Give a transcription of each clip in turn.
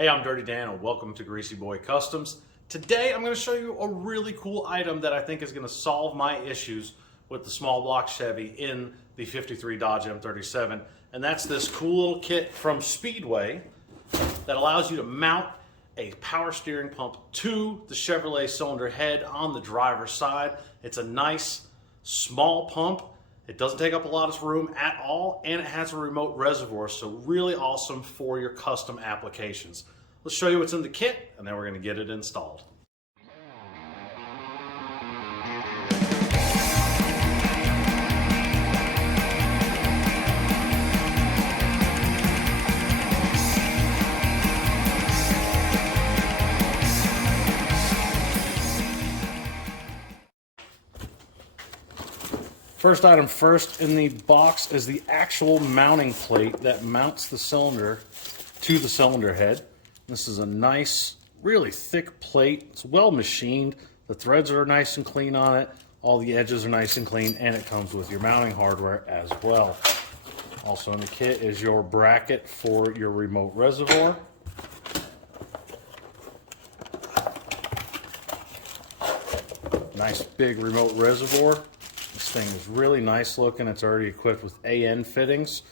Hey, I'm Dirty Dan and welcome to Greasy Boy Customs. Today I'm going to show you a really cool item that I think is going to solve my issues with the small block Chevy in the 53 Dodge M37. And that's this cool little kit from Speedway that allows you to mount a power steering pump to the Chevrolet cylinder head on the driver's side. It's a nice small pump. It doesn't take up a lot of room at all, and it has a remote reservoir, so really awesome for your custom applications. Let's show you what's in the kit, and then we're going to get it installed. First item first in the box is the actual mounting plate that mounts the cylinder to the cylinder head. This is a nice, really thick plate. It's well machined. The threads are nice and clean on it. All the edges are nice and clean, and it comes with your mounting hardware as well. Also in the kit is your bracket for your remote reservoir. Nice big remote reservoir. This thing is really nice looking. It's already equipped with AN fittings.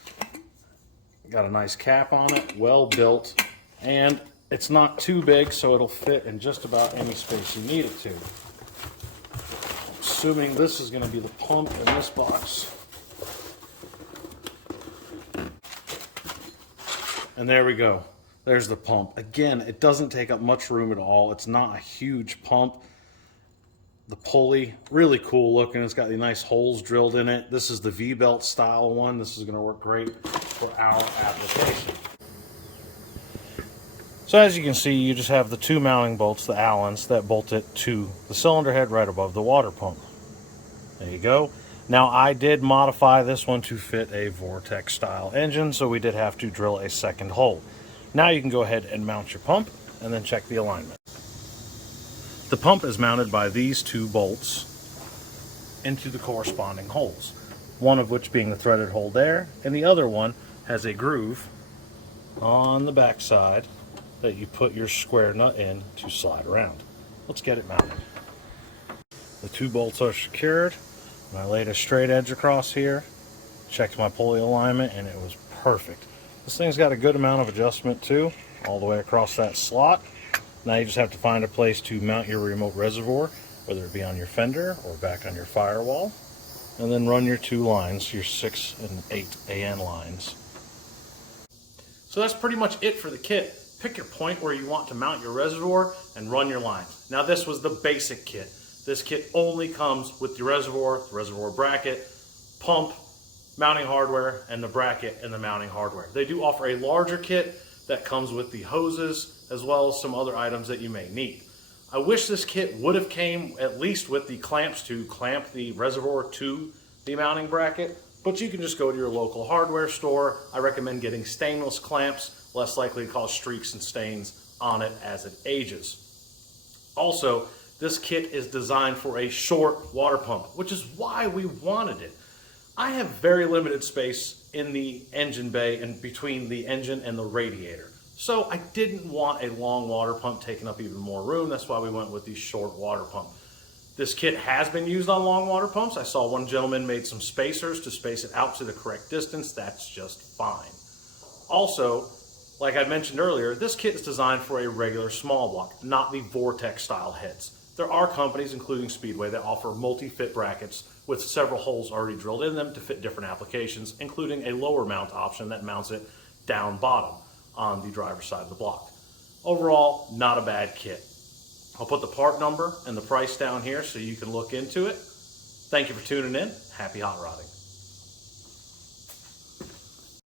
Got a nice cap on it, well built, and it's not too big, so it'll fit in just about any space you need it to. Assuming this is going to be the pump in this box. And there we go. There's the pump. Again, it doesn't take up much room at all. It's not a huge pump. The pulley, really cool looking. It's got the nice holes drilled in it. This is the V-belt style one. This is going to work great for our application. So as you can see, you just have the two mounting bolts, the Allens, that bolt it to the cylinder head right above the water pump. There you go. Now I did modify this one to fit a Vortex style engine, so we did have to drill a second hole. Now you can go ahead and mount your pump and then check the alignment. The pump is mounted by these two bolts into the corresponding holes, one of which being the threaded hole there, and the other one has a groove on the back side that you put your square nut in to slide around. Let's get it mounted. The two bolts are secured, and I laid a straight edge across here, checked my pulley alignment, and it was perfect. This thing's got a good amount of adjustment too, all the way across that slot. Now you just have to find a place to mount your remote reservoir, whether it be on your fender or back on your firewall, and then run your two lines, your 6 and 8 AN lines. So that's pretty much it for the kit. Pick your point where you want to mount your reservoir and run your lines. Now this was the basic kit. This kit only comes with the reservoir bracket, pump, mounting hardware, and the bracket and the mounting hardware. They do offer a larger kit that comes with the hoses as well as some other items that you may need. I wish this kit would have came at least with the clamps to clamp the reservoir to the mounting bracket, but you can just go to your local hardware store. I recommend getting stainless clamps, less likely to cause streaks and stains on it as it ages. Also, this kit is designed for a short water pump, which is why we wanted it. I have very limited space in the engine bay and between the engine and the radiator. So I didn't want a long water pump taking up even more room. That's why we went with the short water pump. This kit has been used on long water pumps. I saw one gentleman made some spacers to space it out to the correct distance. That's just fine. Also, like I mentioned earlier, this kit is designed for a regular small block, not the Vortex style heads. There are companies, including Speedway, that offer multi-fit brackets with several holes already drilled in them to fit different applications, including a lower mount option that mounts it down bottom on the driver's side of the block. Overall, not a bad kit. I'll put the part number and the price down here so you can look into it. Thank you for tuning in. Happy hot rodding.